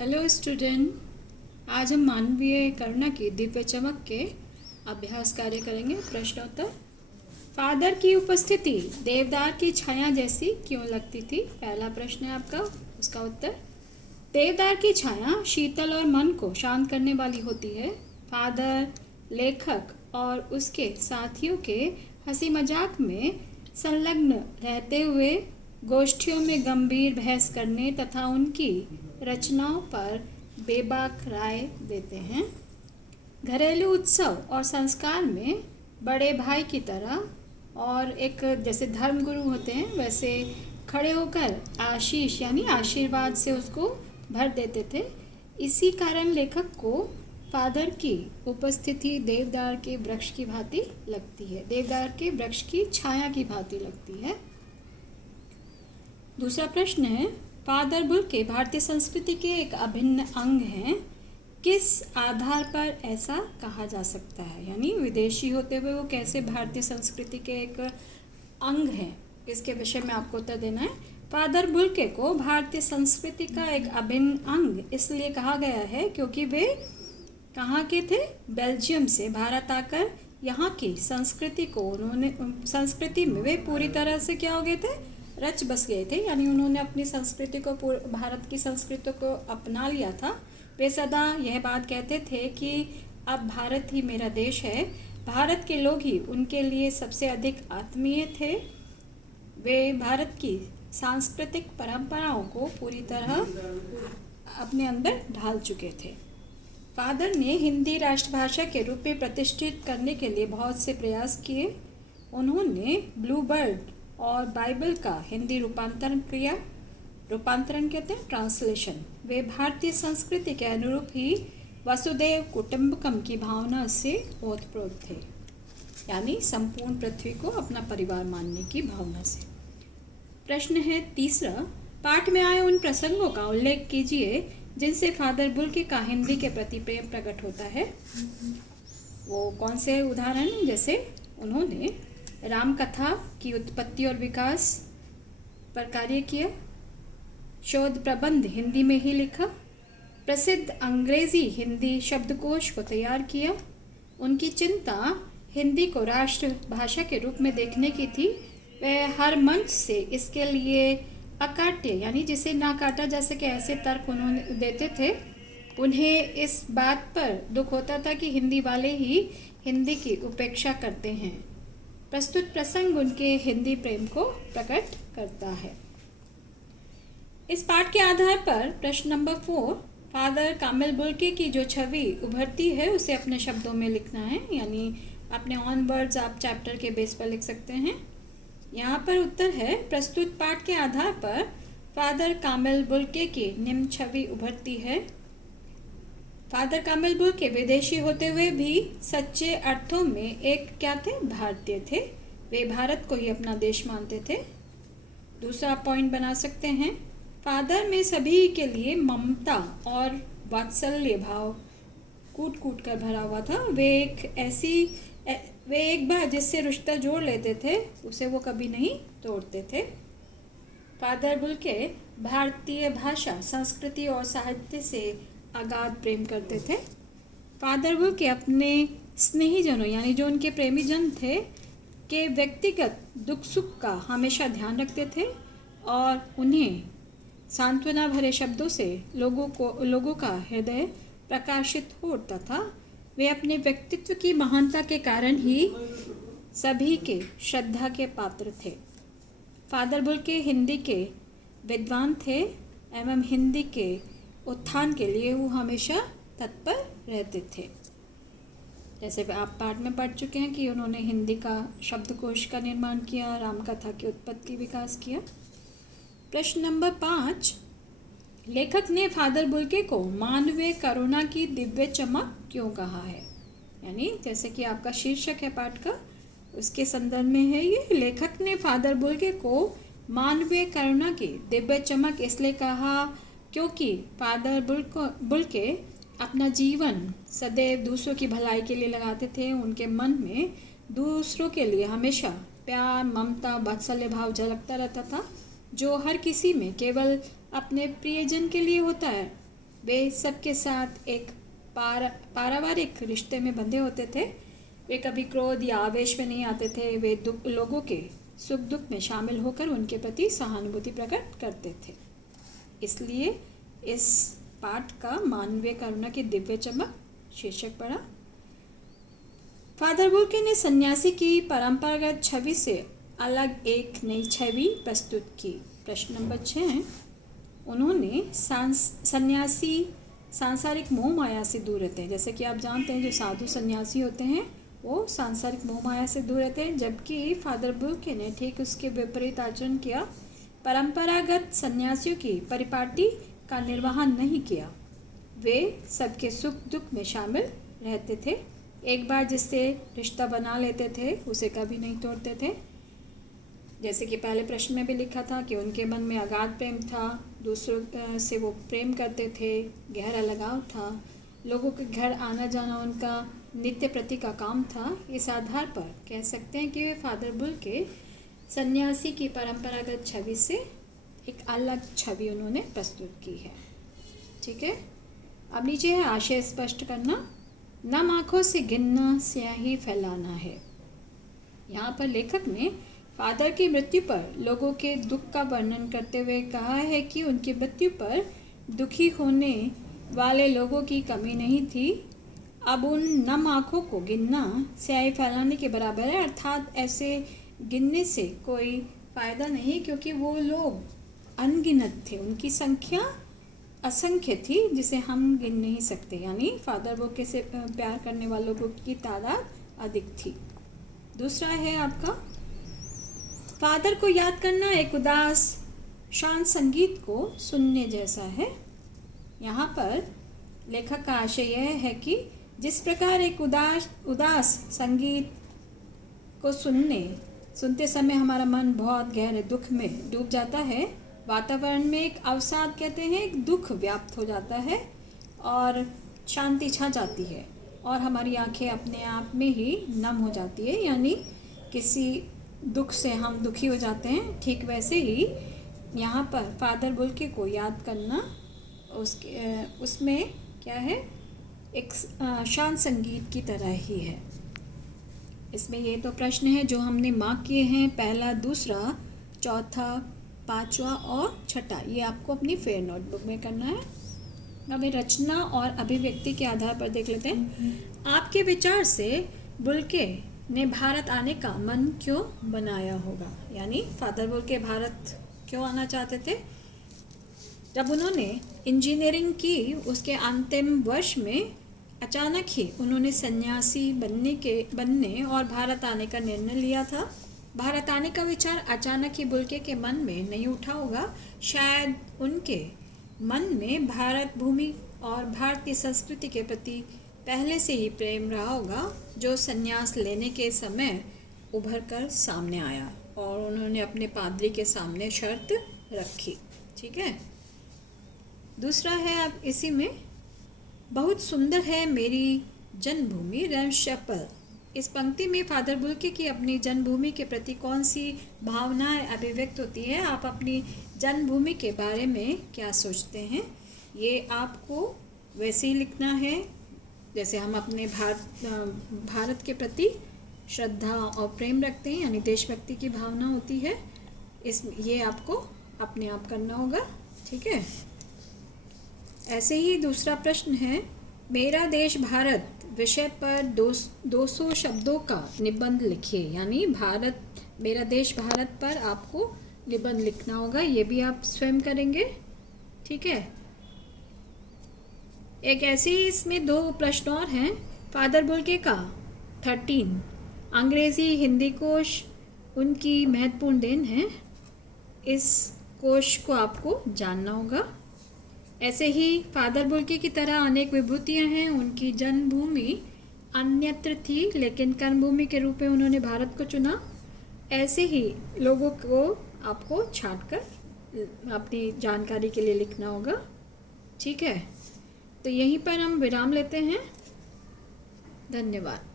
Hello student, आज हम मानवीय करुणा की दिव्य चमक के अभ्यास कार्य करेंगे। प्रश्नोत्तर। फादर की उपस्थिति देवदार की छाया जैसी क्यों लगती थी? पहला प्रश्न है आपका, उसका उत्तर। देवदार की छाया शीतल और मन को शांत करने वाली होती है। फादर लेखक और उसके साथियों के हंसी मजाक में संलग्न रहते हुए गोष्ठियों में गंभीर बहस करने तथा उनकी रचनाओं पर बेबाक राय देते हैं। घरेलू उत्सव और संस्कार में बड़े भाई की तरह और एक जैसे धर्मगुरु होते हैं वैसे खड़े होकर आशीष यानी आशीर्वाद से उसको भर देते थे। इसी कारण लेखक को फादर की उपस्थिति देवदार के वृक्ष की भांति लगती है, देवदार के वृक्ष की छाया की भांति लगती है। दूसरा प्रश्न है, फादर बुल्के भारतीय संस्कृति के एक अभिन्न अंग हैं। किस आधार पर ऐसा कहा जा सकता है? यानी विदेशी होते हुए वो कैसे भारतीय संस्कृति के एक अंग हैं, इसके विषय में आपको उत्तर देना है। फादर बुल्के को भारतीय संस्कृति का एक अभिन्न अंग इसलिए कहा गया है क्योंकि वे कहाँ के थे? बेल्जियम से भारत आकर यहाँ की संस्कृति में वे पूरी तरह से क्या हो गए थे? रच बस गए थे। यानी उन्होंने अपनी संस्कृति को, भारत की संस्कृति को अपना लिया था। वे सदा यह बात कहते थे कि अब भारत ही मेरा देश है। भारत के लोग ही उनके लिए सबसे अधिक आत्मीय थे। वे भारत की सांस्कृतिक परंपराओं को पूरी तरह अपने अंदर ढाल चुके थे। फादर ने हिंदी राष्ट्रभाषा के रूप में प्रतिष्ठित करने के लिए बहुत से प्रयास किए। उन्होंने ब्लू बर्ड और बाइबल का हिंदी रूपांतरण कहते हैं, ट्रांसलेशन। वे भारतीय संस्कृति के अनुरूप ही वसुदेव कुटुंबकम की भावना से ओतप्रोत थे, यानी संपूर्ण पृथ्वी को अपना परिवार मानने की भावना से। प्रश्न है तीसरा, पाठ में आए उन प्रसंगों का उल्लेख कीजिए जिनसे फादर बुल्के का हिंदी के प्रति प्रेम प्रकट होता है। वो कौन से उदाहरण? जैसे उन्होंने राम कथा की उत्पत्ति और विकास पर कार्य किया, शोध प्रबंध हिंदी में ही लिखा, प्रसिद्ध अंग्रेजी हिंदी शब्दकोश को तैयार किया। उनकी चिंता हिंदी को राष्ट्र भाषा के रूप में देखने की थी। वह हर मंच से इसके लिए अकाट्य यानी जिसे ना काटा जा सके ऐसे तर्क उन्होंने देते थे। उन्हें इस बात पर दुख होता था कि हिंदी वाले ही हिंदी की उपेक्षा करते हैं। प्रस्तुत प्रसंग उनके हिंदी प्रेम को प्रकट करता है। इस पाठ के आधार पर प्रश्न नंबर 4, फादर कामिल बुल्के की जो छवि उभरती है उसे अपने शब्दों में लिखना है। यानी अपने ऑन वर्ड्स आप चैप्टर के बेस पर लिख सकते हैं। यहाँ पर उत्तर है, प्रस्तुत पाठ के आधार पर फादर कामिल बुल्के की निम्न छवि उभरती है। फादर कामिल बुल्के विदेशी होते हुए भी सच्चे अर्थों में एक क्या थे? भारतीय थे। वे भारत को ही अपना देश मानते थे। दूसरा पॉइंट बना सकते हैं, फादर में सभी के लिए ममता और वात्सल्य भाव कूट कूट कर भरा हुआ था। वे एक बार जिससे रिश्ता जोड़ लेते थे उसे वो कभी नहीं तोड़ते थे। फादर बुल्के भारतीय भाषा, संस्कृति और साहित्य से अगाध प्रेम करते थे। फादर बुल्के अपने स्नेहीजनों यानी जो उनके प्रेमी जन थे के व्यक्तिगत दुख सुख का हमेशा ध्यान रखते थे और उन्हें सांत्वना भरे शब्दों से लोगों का हृदय प्रकाशित होता था। वे अपने व्यक्तित्व की महानता के कारण ही सभी के श्रद्धा के पात्र थे। फादर बुल्के हिंदी के विद्वान थे एवं हिंदी के उत्थान के लिए वो हमेशा तत्पर रहते थे। जैसे आप पाठ में पढ़ चुके हैं कि उन्होंने हिंदी का शब्दकोश का निर्माण किया, रामकथा की उत्पत्ति विकास किया। प्रश्न नंबर 5, लेखक ने फादर बुल्के को मानवीय करुणा की दिव्य चमक क्यों कहा है? यानी जैसे कि आपका शीर्षक है पाठ का, उसके संदर्भ में है ये। लेखक ने फादर बुल्के को मानवीय करुणा की दिव्य चमक इसलिए कहा क्योंकि फादर बुल्के अपना जीवन सदैव दूसरों की भलाई के लिए लगाते थे। उनके मन में दूसरों के लिए हमेशा प्यार, ममता, वात्सल्य भाव झलकता रहता था, जो हर किसी में केवल अपने प्रियजन के लिए होता है। वे सबके साथ एक पारिवारिक रिश्ते में बंधे होते थे। वे कभी क्रोध या आवेश में नहीं आते थे। वे लोगों के सुख दुख में शामिल होकर उनके प्रति सहानुभूति प्रकट करते थे। इसलिए इस पाठ का मानवीय करुणा की दिव्य चमक शीर्षक पढ़ा। फादर बुल्के ने सन्यासी की परंपरागत छवि से अलग एक नई छवि प्रस्तुत की। प्रश्न नंबर 6, उन्होंने सन्यासी सांसारिक मोह माया से दूर रहते हैं। जैसे कि आप जानते हैं जो साधु सन्यासी होते हैं वो सांसारिक मोह माया से दूर रहते हैं, जबकि फादर बुल्के ने ठीक उसके विपरीत आचरण किया। परंपरागत सन्यासियों की परिपाटी का निर्वहन नहीं किया। वे सबके सुख दुख में शामिल रहते थे। एक बार जिससे रिश्ता बना लेते थे उसे कभी नहीं तोड़ते थे। जैसे कि पहले प्रश्न में भी लिखा था कि उनके मन में अगाध प्रेम था, दूसरों से वो प्रेम करते थे, गहरा लगाव था, लोगों के घर आना जाना उनका नित्य प्रति का काम था। इस आधार पर कह सकते हैं कि फादर बुल्के सन्यासी की परंपरागत छवि से एक अलग छवि उन्होंने प्रस्तुत की है। ठीक है, अब नीचे है आशय स्पष्ट करना। नम आँखों से गिनना स्याही फैलाना है। यहाँ पर लेखक ने फादर की मृत्यु पर लोगों के दुख का वर्णन करते हुए कहा है कि उनकी मृत्यु पर दुखी होने वाले लोगों की कमी नहीं थी। अब उन नम आँखों को गिनना स्याही फैलाने के बराबर है, अर्थात ऐसे गिनने से कोई फ़ायदा नहीं, क्योंकि वो लोग अनगिनत थे, उनकी संख्या असंख्य थी जिसे हम गिन नहीं सकते। यानी फादर बुल्के से प्यार करने वालों की तादाद अधिक थी। दूसरा है आपका, फादर को याद करना एक उदास शांत संगीत को सुनने जैसा है। यहाँ पर लेखक का आशय यह है कि जिस प्रकार एक उदास संगीत को सुनते समय हमारा मन बहुत गहरे दुख में डूब जाता है, वातावरण में एक अवसाद कहते हैं, एक दुख व्याप्त हो जाता है और शांति छा जाती है और हमारी आंखें अपने आप में ही नम हो जाती है। यानी किसी दुख से हम दुखी हो जाते हैं, ठीक वैसे ही यहाँ पर फादर बुल्के को याद करना उसमें क्या है, एक शांत संगीत की तरह ही है। इसमें ये तो प्रश्न है जो हमने मार्क किए हैं, पहला, दूसरा, चौथा, पांचवा और छठा, ये आपको अपनी फेयर नोटबुक में करना है। अब रचना और अभिव्यक्ति के आधार पर देख लेते हैं। आपके विचार से बुल्के ने भारत आने का मन क्यों बनाया होगा? यानी फादर बुल्के भारत क्यों आना चाहते थे? जब उन्होंने इंजीनियरिंग की उसके अंतिम वर्ष में अचानक ही उन्होंने सन्यासी बनने और भारत आने का निर्णय लिया था। भारत आने का विचार अचानक ही बुल्के के मन में नहीं उठा होगा। शायद उनके मन में भारत भूमि और भारतीय संस्कृति के प्रति पहले से ही प्रेम रहा होगा, जो सन्यास लेने के समय उभर कर सामने आया और उन्होंने अपने पादरी के सामने शर्त रखी। ठीक है, दूसरा है आप इसी में, बहुत सुंदर है मेरी जन्मभूमि रेमशैपल। इस पंक्ति में फादर बुल्के की अपनी जन्मभूमि के प्रति कौन सी भावनाएं अभिव्यक्त होती है? आप अपनी जन्मभूमि के बारे में क्या सोचते हैं? ये आपको वैसे ही लिखना है जैसे हम अपने भारत के प्रति श्रद्धा और प्रेम रखते हैं, यानी देशभक्ति की भावना होती है। ये आपको अपने आप करना होगा। ठीक है, ऐसे ही दूसरा प्रश्न है, मेरा देश भारत विषय पर 200 शब्दों का निबंध लिखिए। यानी मेरा देश भारत पर आपको निबंध लिखना होगा, ये भी आप स्वयं करेंगे। ठीक है, एक ऐसे ही इसमें 2 प्रश्न और हैं। फादर बुल्के का 13 अंग्रेज़ी हिंदी कोश उनकी महत्वपूर्ण देन है, इस कोश को आपको जानना होगा। ऐसे ही फादर बुल्के की तरह अनेक विभूतियाँ हैं। उनकी जन्मभूमि अन्यत्र थी, लेकिन कर्मभूमि के रूप में उन्होंने भारत को चुना। ऐसे ही लोगों को आपको छांटकर अपनी जानकारी के लिए लिखना होगा। ठीक है, तो यहीं पर हम विराम लेते हैं। धन्यवाद।